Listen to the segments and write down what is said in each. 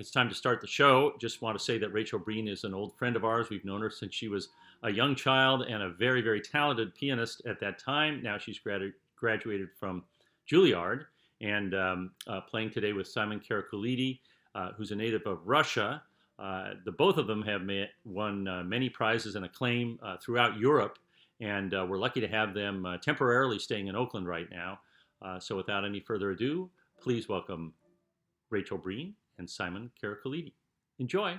It's time to start the show. Just want to say that Rachel Breen is an old friend of ours. We've known her since she was a young child and a very, very talented pianist at that time. Now she's graduated from Juilliard and playing today with Simon Karakulidi, who's a native of Russia. The both of them have won many prizes and acclaim throughout Europe, and we're lucky to have them temporarily staying in Oakland right now. So without any further ado, please welcome Rachel Breen and Simon Karakulidi. Enjoy.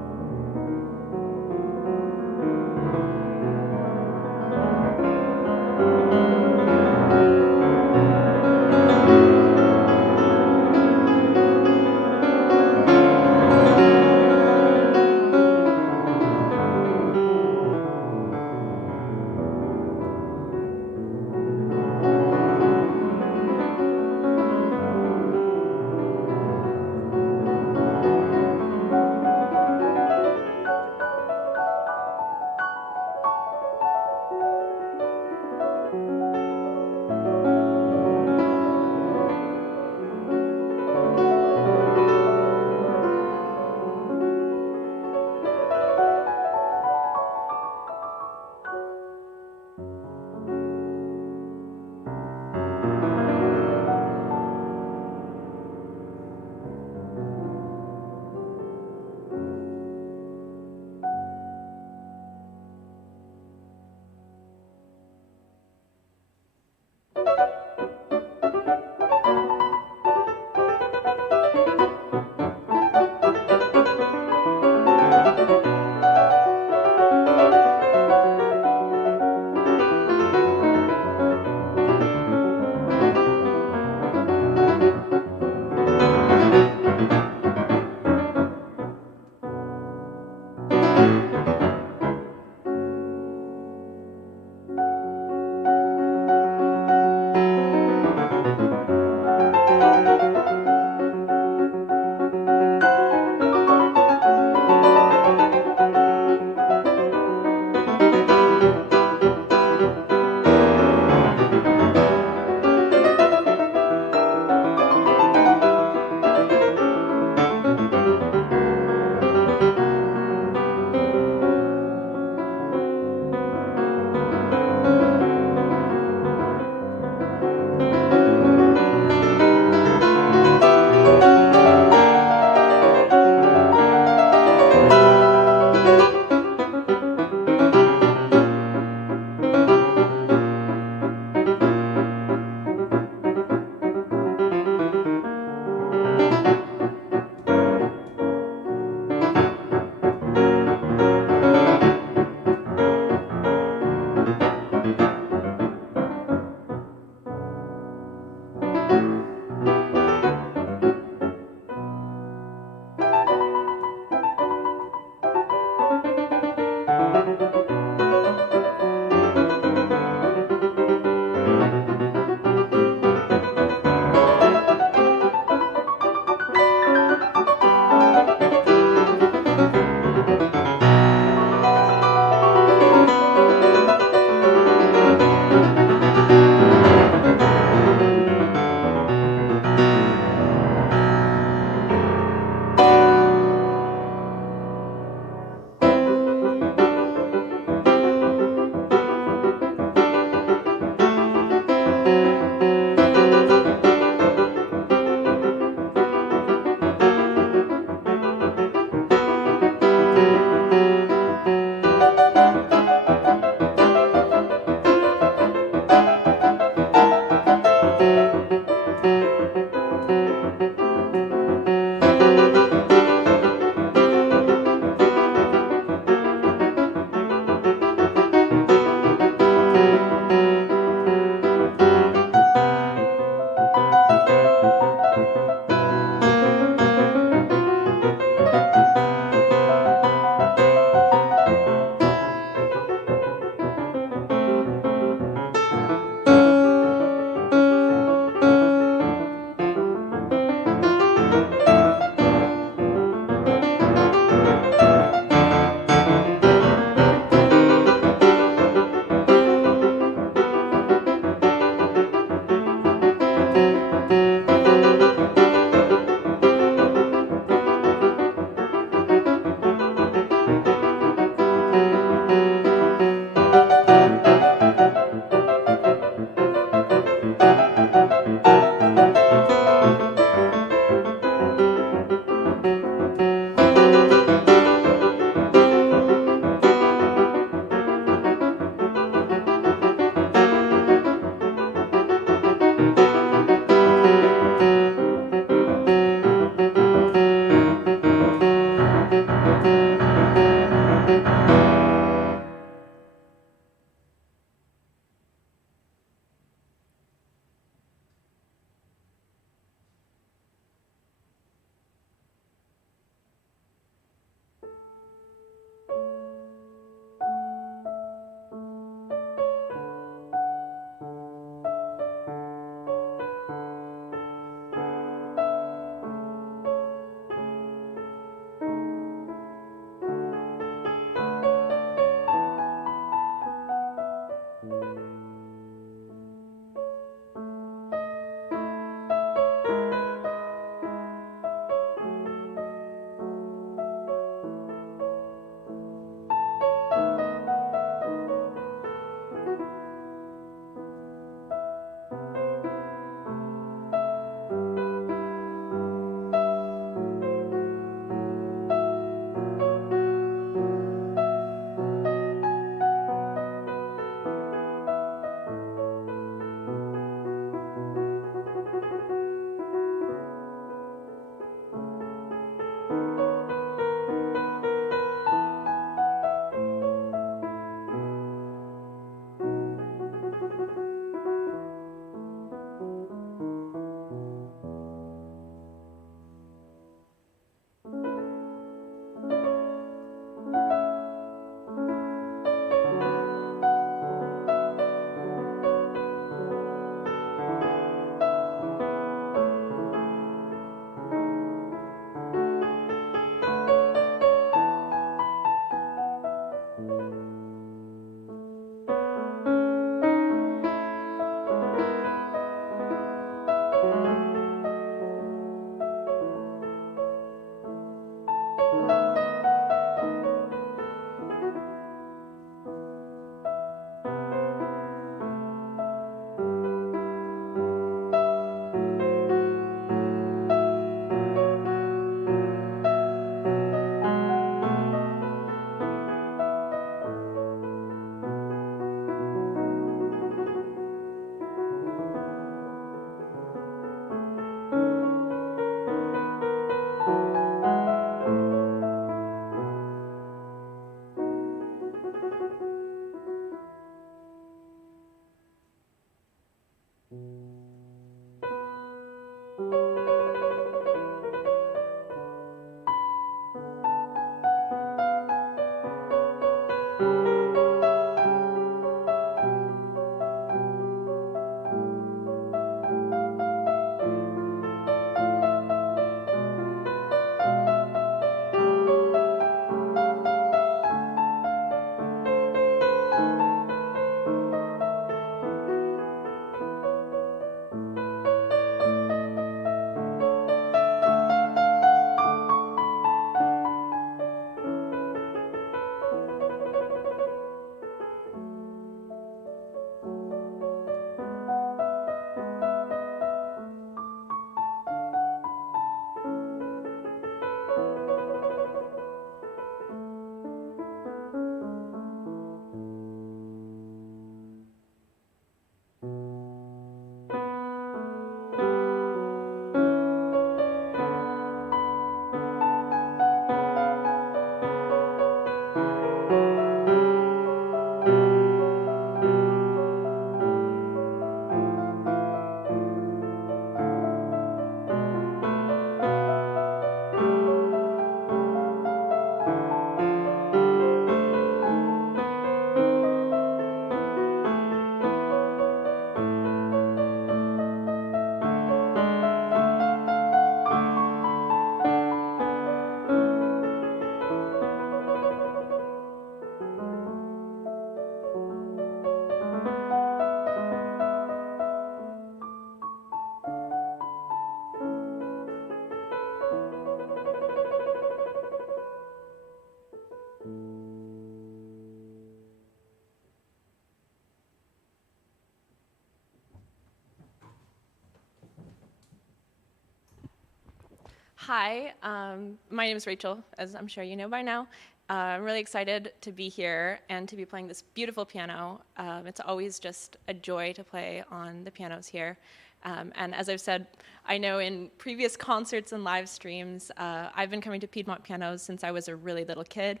Hi, my name is Rachel, as I'm sure you know by now. I'm really excited to be here and to be playing this beautiful piano. It's always just a joy to play on the pianos here. And as I've said, I know in previous concerts and live streams, I've been coming to Piedmont Pianos since I was a really little kid.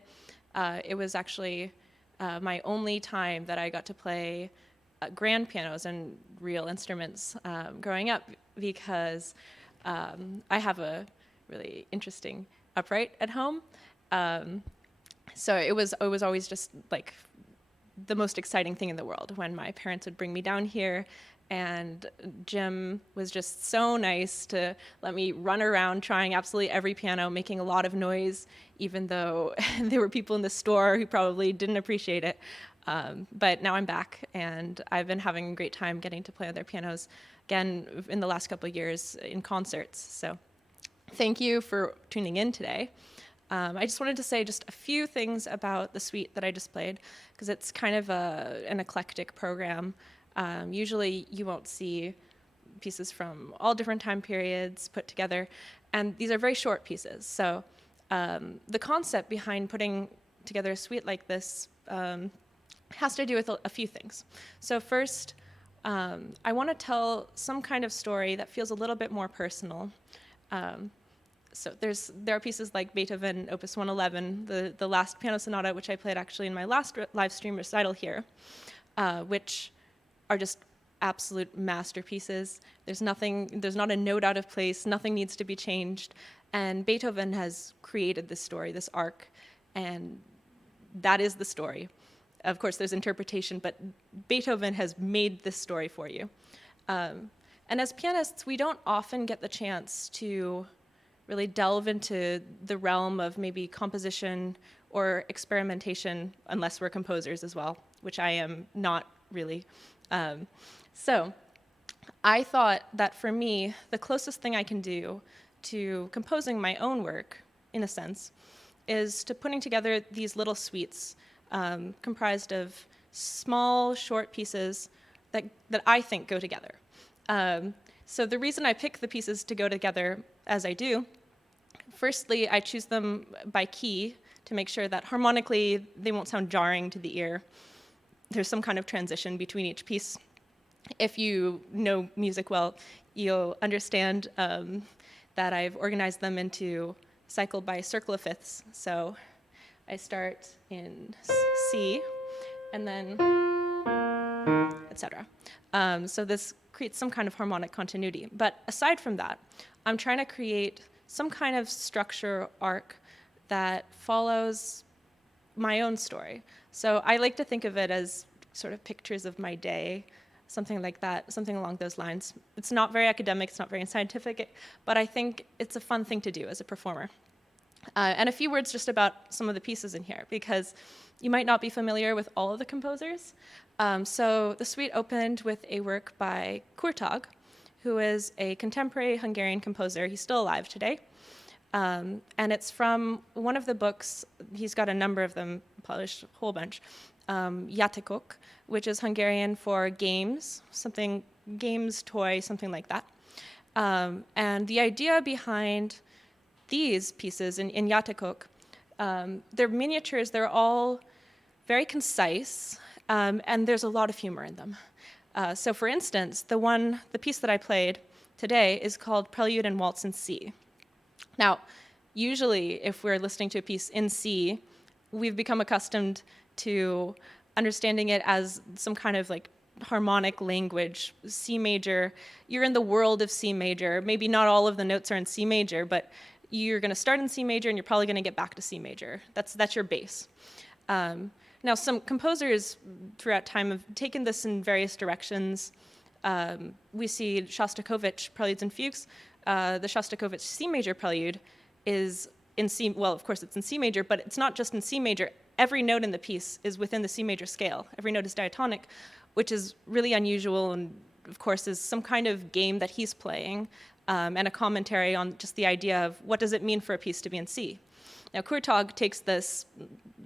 It was actually my only time that I got to play grand pianos and real instruments growing up because I have a really interesting upright at home. So it was always just like the most exciting thing in the world when my parents would bring me down here, and Jim was just so nice to let me run around trying absolutely every piano, making a lot of noise, even though there were people in the store who probably didn't appreciate it. But now I'm back, and I've been having a great time getting to play on their pianos again in the last couple of years in concerts. So thank you for tuning in today. I just wanted to say just a few things about the suite that I just played, because it's kind of an eclectic program. Usually you won't see pieces from all different time periods put together, and these are very short pieces. So the concept behind putting together a suite like this has to do with a few things. So first, I want to tell some kind of story that feels a little bit more personal. So there are pieces like Beethoven, Opus 111, the last piano sonata, which I played actually in my last live stream recital here, which are just absolute masterpieces. There's not a note out of place, nothing needs to be changed, and Beethoven has created this story, this arc, and that is the story. Of course, there's interpretation, but Beethoven has made this story for you. And as pianists, we don't often get the chance to really delve into the realm of maybe composition or experimentation, unless we're composers as well, which I am not really. So I thought that for me, the closest thing I can do to composing my own work, in a sense, is to putting together these little suites comprised of small, short pieces that I think go together. So the reason I pick the pieces to go together as I do, firstly, I choose them by key to make sure that harmonically they won't sound jarring to the ear. There's some kind of transition between each piece. If you know music well, you'll understand that I've organized them into cycle by circle of fifths. So I start in C, and then etc. So this creates some kind of harmonic continuity. But aside from that, I'm trying to create some kind of structure arc that follows my own story. So I like to think of it as sort of pictures of my day, something like that, something along those lines. It's not very academic, it's not very scientific, but I think it's a fun thing to do as a performer. And a few words just about some of the pieces in here, because you might not be familiar with all of the composers. So the suite opened with a work by Kurtag, who is a contemporary Hungarian composer. He's still alive today. And it's from one of the books, he's got a number of them published, a whole bunch, Játékok, which is Hungarian for games, games, toy, something like that. And the idea behind these pieces in Játékok, they're miniatures, they're all very concise, and there's a lot of humor in them. So for instance, the piece that I played today is called Prelude and Waltz in C. Now, usually if we're listening to a piece in C, we've become accustomed to understanding it as some kind of like harmonic language, C major. You're in the world of C major. Maybe not all of the notes are in C major, but you're going to start in C major and you're probably going to get back to C major. That's your base. Now, some composers throughout time have taken this in various directions. We see Shostakovich Preludes and Fugues. The Shostakovich C major prelude is in C, well, of course it's in C major, but it's not just in C major. Every note in the piece is within the C major scale. Every note is diatonic, which is really unusual and, of course, is some kind of game that he's playing, and a commentary on just the idea of what does it mean for a piece to be in C. Now, Kurtag takes this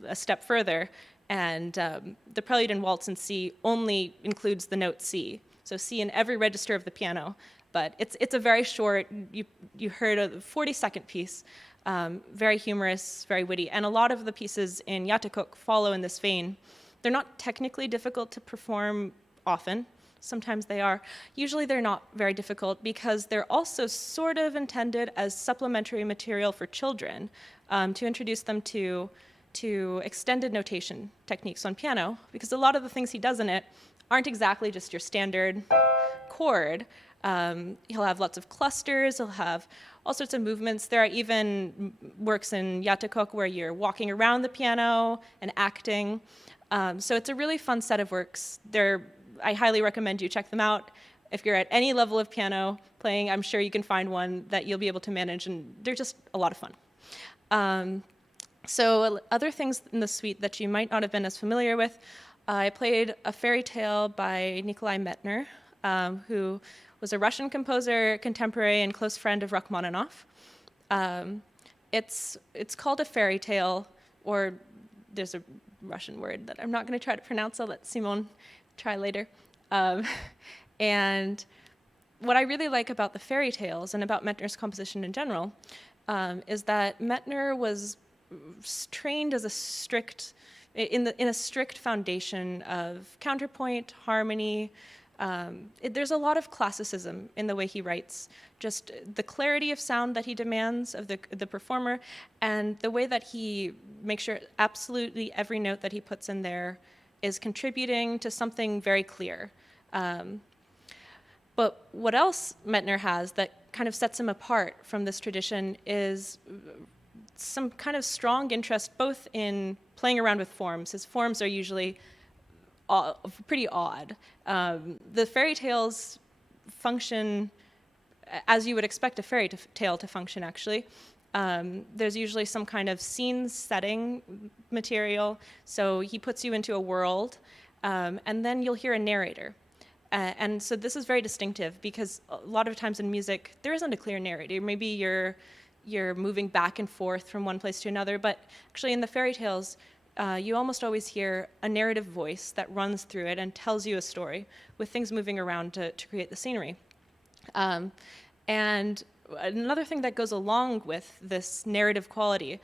a step further, and the Prelude and Waltz in C only includes the note C. So C in every register of the piano, but it's a very short, you heard a 40-second piece, very humorous, very witty, and a lot of the pieces in Yatakok follow in this vein. They're not technically difficult to perform often. Sometimes they are. Usually they're not very difficult because they're also sort of intended as supplementary material for children, to introduce them to extended notation techniques on piano, because a lot of the things he does in it aren't exactly just your standard chord. He'll have lots of clusters, he'll have all sorts of movements. There are even works in Yatakok where you're walking around the piano and acting. So it's a really fun set of works. I highly recommend you check them out. If you're at any level of piano playing, I'm sure you can find one that you'll be able to manage, and they're just a lot of fun. So other things in the suite that you might not have been as familiar with, I played a fairy tale by Nikolai Metner, who was a Russian composer, contemporary, and close friend of Rachmaninoff. It's called a fairy tale, or there's a Russian word that I'm not going to try to pronounce. I'll let Simon try later. And what I really like about the fairy tales and about Metner's composition in general is that Metner was trained as a strict foundation of counterpoint, harmony. There's a lot of classicism in the way he writes, just the clarity of sound that he demands of the performer, and the way that he makes sure absolutely every note that he puts in there is contributing to something very clear. But what else Metner has that kind of sets him apart from this tradition is some kind of strong interest both in playing around with forms. His forms are usually pretty odd. The fairy tales function as you would expect a fairy tale to function, actually. There's usually some kind of scene setting material, so he puts you into a world, and then you'll hear a narrator. And so this is very distinctive because a lot of times in music, there isn't a clear narrator. Maybe you're moving back and forth from one place to another, but actually in the fairy tales, you almost always hear a narrative voice that runs through it and tells you a story with things moving around to create the scenery. And another thing that goes along with this narrative quality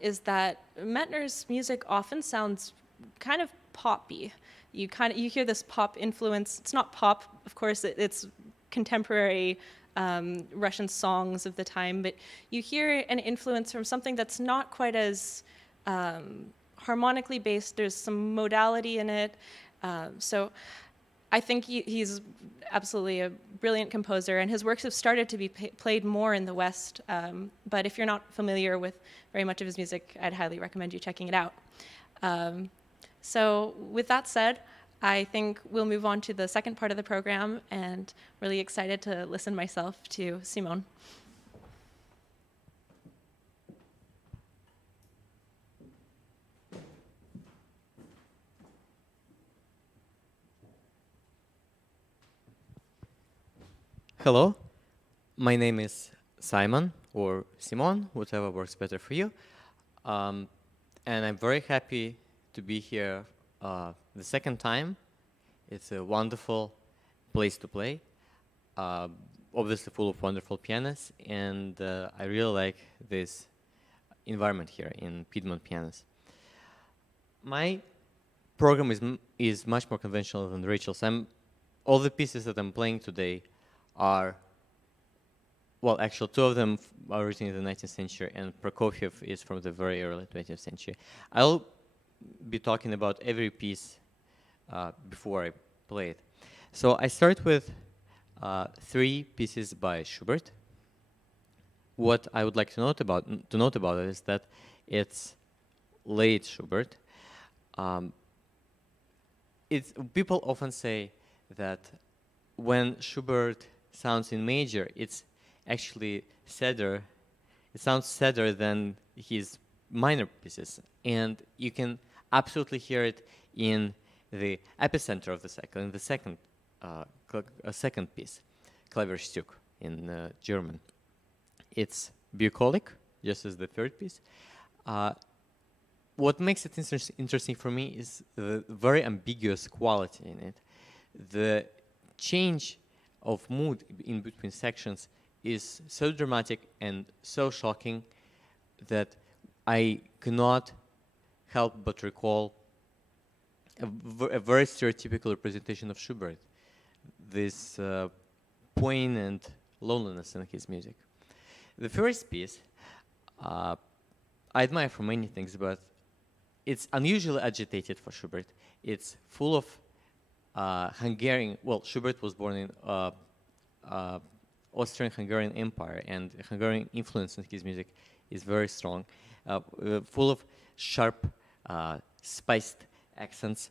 is that Metner's music often sounds kind of poppy. You hear this pop influence. It's not pop, of course, it's contemporary Russian songs of the time, but you hear an influence from something that's not quite as harmonically based. There's some modality in it. So I think he's absolutely a brilliant composer, and his works have started to be played more in the West. But if you're not familiar with very much of his music, I'd highly recommend you checking it out. So with that said, I think we'll move on to the second part of the program, and really excited to listen myself to Simon. Hello, my name is Simon, or Simon, whatever works better for you. And I'm very happy to be here the second time. It's a wonderful place to play, obviously full of wonderful pianists, and I really like this environment here in Piedmont Pianists. My program is much more conventional than Rachel's. All the pieces that I'm playing today are, well, actually, two of them are written in the 19th century, and Prokofiev is from the very early 20th century. I'll be talking about every piece before I play it. So I start with 3 pieces by Schubert. What I would like to note about it is that it's late Schubert. People often say that when Schubert sounds in major, it's actually sadder. It sounds sadder than his minor pieces, and you can absolutely hear it in the epicenter of the cycle, in the second piece, Klavierstück in German. It's bucolic, just as the third piece. What makes it interesting for me is the very ambiguous quality in it. The change of mood in between sections is so dramatic and so shocking that I cannot help but recall a very stereotypical representation of Schubert, this pain and loneliness in his music. The first piece, I admire for many things, but it's unusually agitated for Schubert. It's full of Hungarian, well, Schubert was born in Austrian-Hungarian Empire, and Hungarian influence in his music is very strong, full of sharp, spiced accents.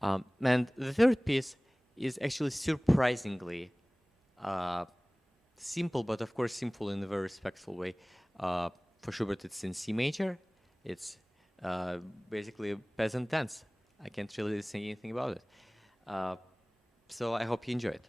And the third piece is actually surprisingly simple, but of course simple in a very respectful way. For Schubert, it's in C major. It's basically a peasant dance. I can't really say anything about it. So I hope you enjoy it.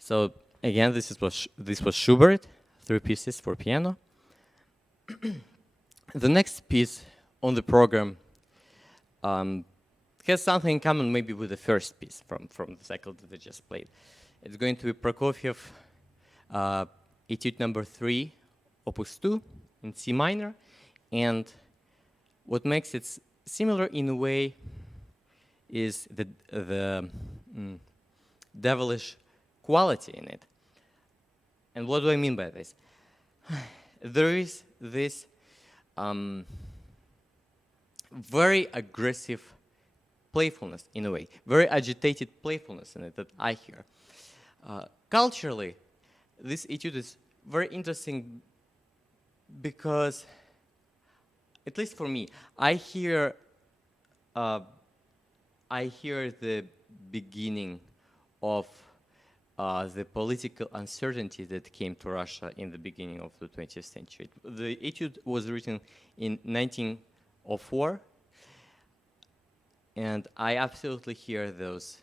So again, this was Schubert, 3 pieces for piano. The next piece on the program has something in common maybe with the first piece from the cycle that I just played. It's going to be Prokofiev Etude number 3, Opus 2 in C minor, and what makes it similar in a way is the devilish quality in it. And what do I mean by this? There is this very aggressive playfulness in a way, very agitated playfulness in it that I hear. Culturally, this etude is very interesting because, at least for me, I hear the beginning of the political uncertainty that came to Russia in the beginning of the 20th century. The etude was written in 1904, and I absolutely hear those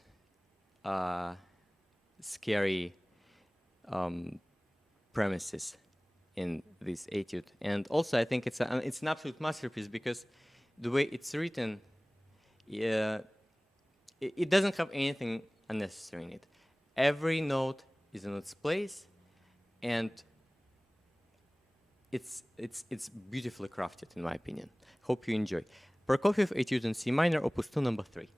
scary premises in this etude. And also, I think it's an absolute masterpiece because the way it's written, it doesn't have anything unnecessary in it. Every note is in its place, and it's beautifully crafted, in my opinion. Hope you enjoy. Prokofiev Etude in C minor, Opus 2, number 3.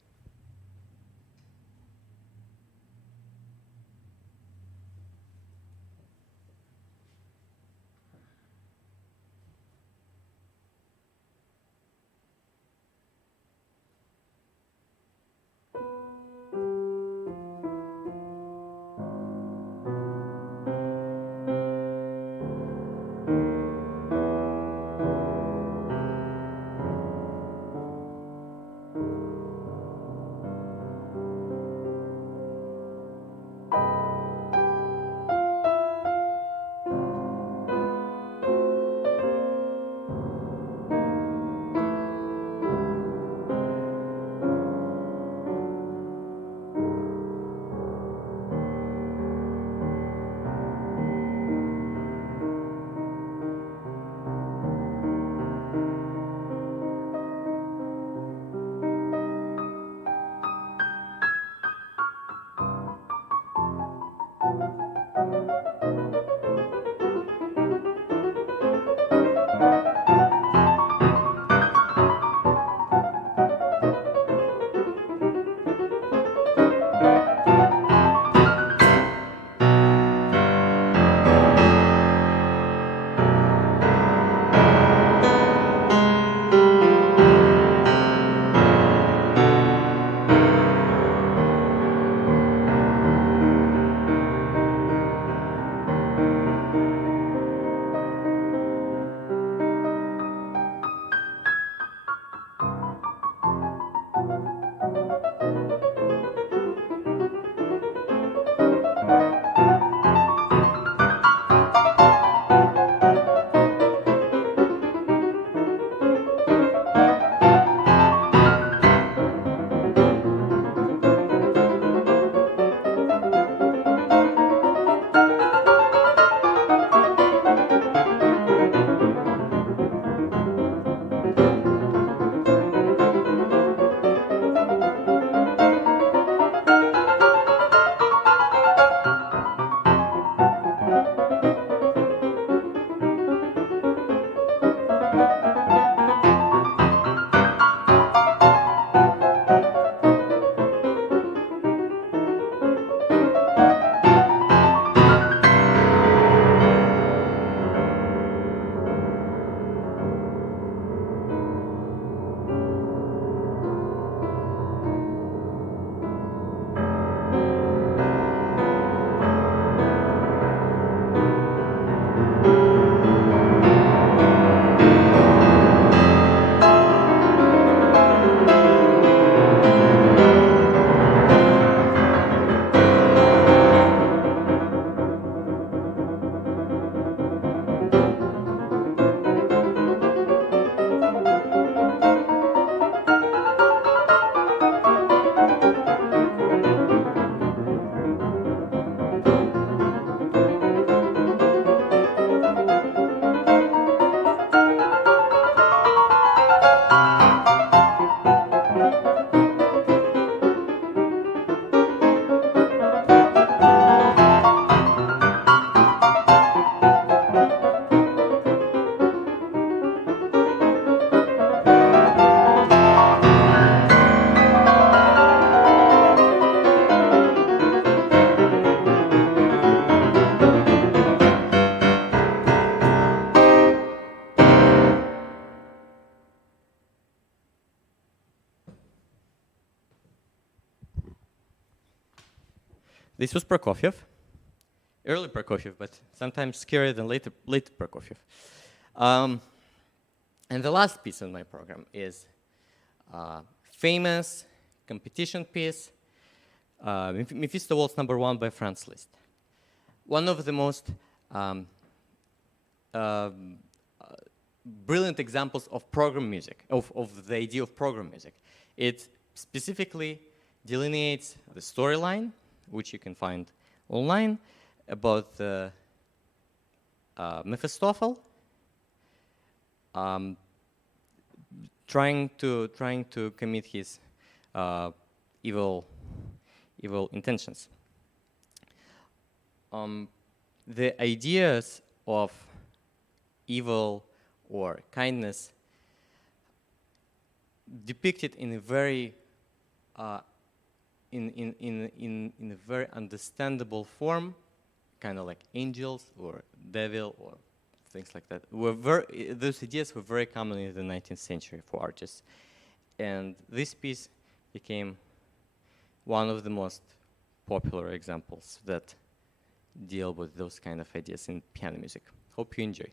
This was Prokofiev, early Prokofiev, but sometimes scarier than later Prokofiev. And the last piece in my program is famous competition piece, Mephisto Waltz No. 1 by Franz Liszt. One of the most brilliant examples of program music, of the idea of program music. It specifically delineates the storyline, which you can find online, about the Mephistopheles trying to commit his evil intentions. The ideas of evil or kindness depicted in a very in a very understandable form, kind of like angels or devil or things like that. Those ideas were very common in the 19th century for artists, and this piece became one of the most popular examples that deal with those kind of ideas in piano music. Hope you enjoy.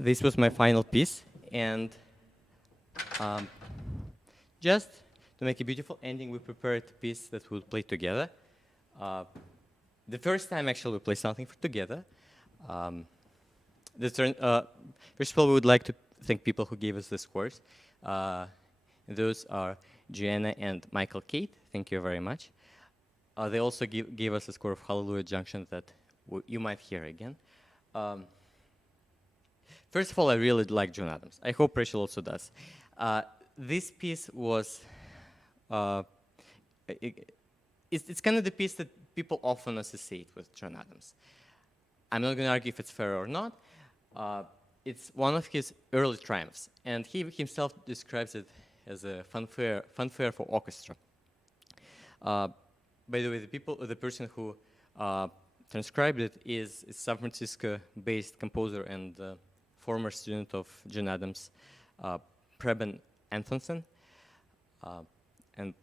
this was my final piece, and um, just to make a beautiful ending, we prepared a piece that we'll play together. The first time, actually, we play something together. First of all, we would like to thank people who gave us this course. Those are Joanna and Michael Kate. Thank you very much. They also gave us a score of Hallelujah Junction that you might hear again. First of all, I really like John Adams. I hope Rachel also does. This piece was, it's kind of the piece that people often associate with John Adams. I'm not going to argue if it's fair or not. It's one of his early triumphs, and he himself describes it as a fanfare for orchestra. By the way, the person who transcribed it is a San Francisco-based composer and former student of John Adams, Preben Antonsen. And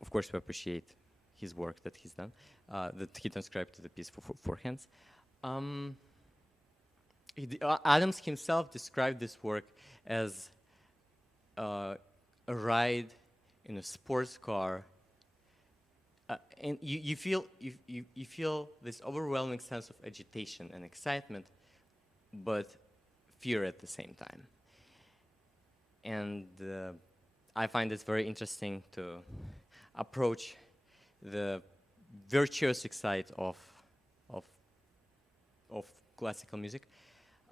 of course, we appreciate his work that he's done, that he transcribed to the piece for hands. Adams himself described this work as a ride in a sports car, and you feel this overwhelming sense of agitation and excitement, but fear at the same time. And I find it very interesting to approach the virtuosic side of classical music,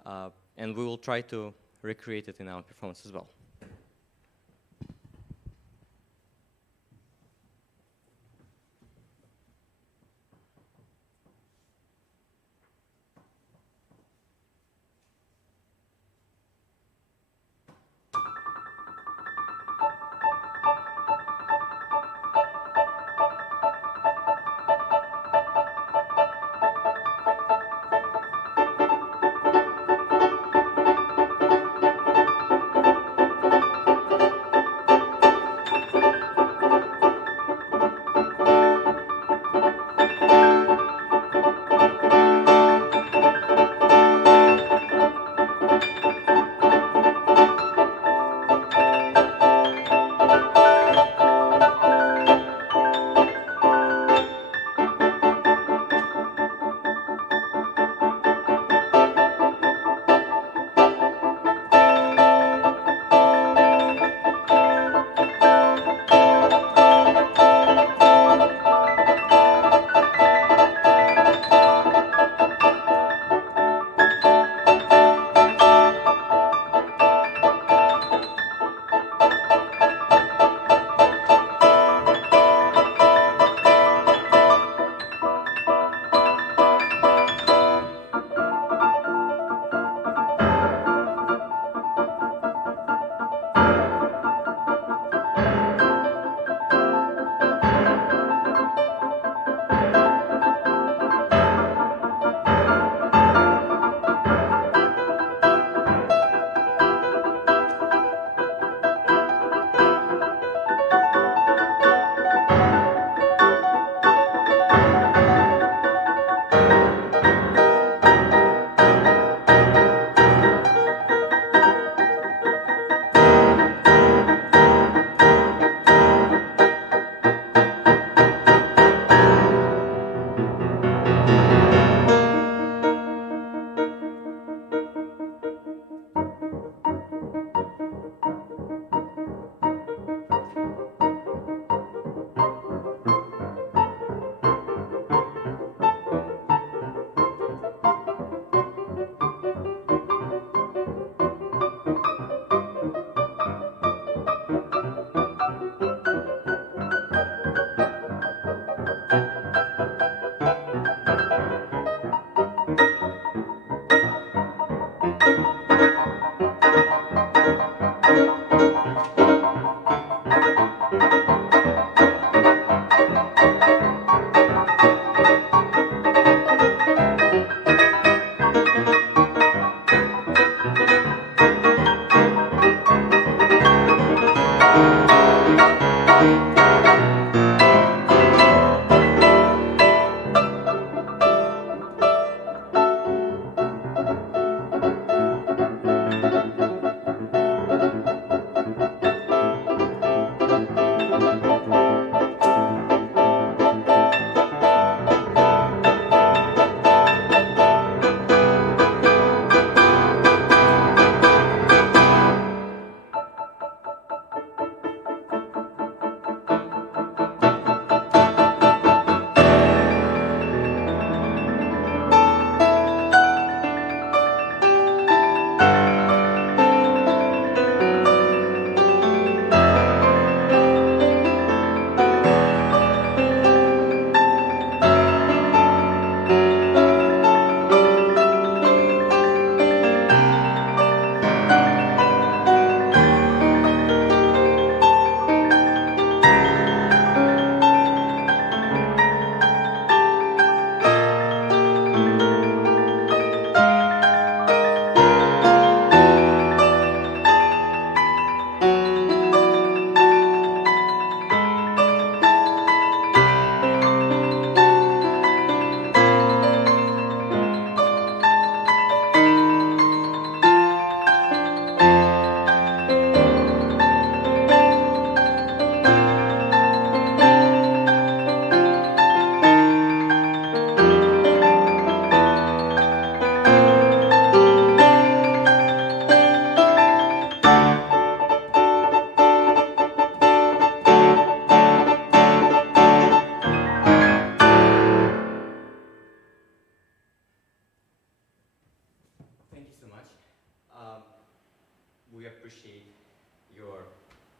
and we will try to recreate it in our performance as well.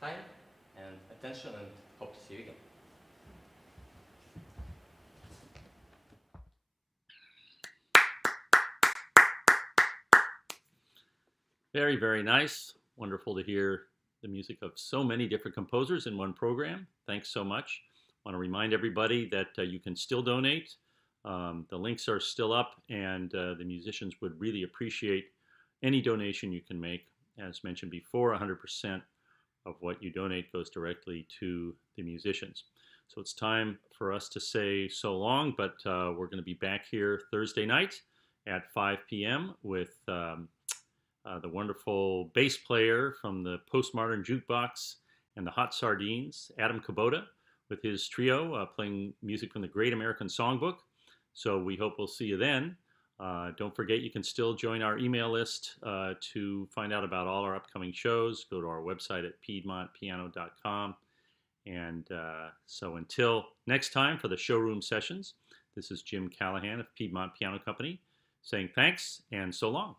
time and attention, and hope to see you again. Very, very nice. Wonderful to hear the music of so many different composers in one program. Thanks so much. I want to remind everybody that you can still donate. The links are still up, and the musicians would really appreciate any donation you can make. As mentioned before, 100% of what you donate goes directly to the musicians. So it's time for us to say so long, but we're going to be back here Thursday night at 5 p.m. with the wonderful bass player from the Postmodern Jukebox and the Hot Sardines, Adam Kubota, with his trio playing music from the Great American Songbook. So we hope we'll see you then. Don't forget, you can still join our email list to find out about all our upcoming shows. Go to our website at piedmontpiano.com. And so until next time for the showroom sessions, this is Jim Callahan of Piedmont Piano Company saying thanks and so long.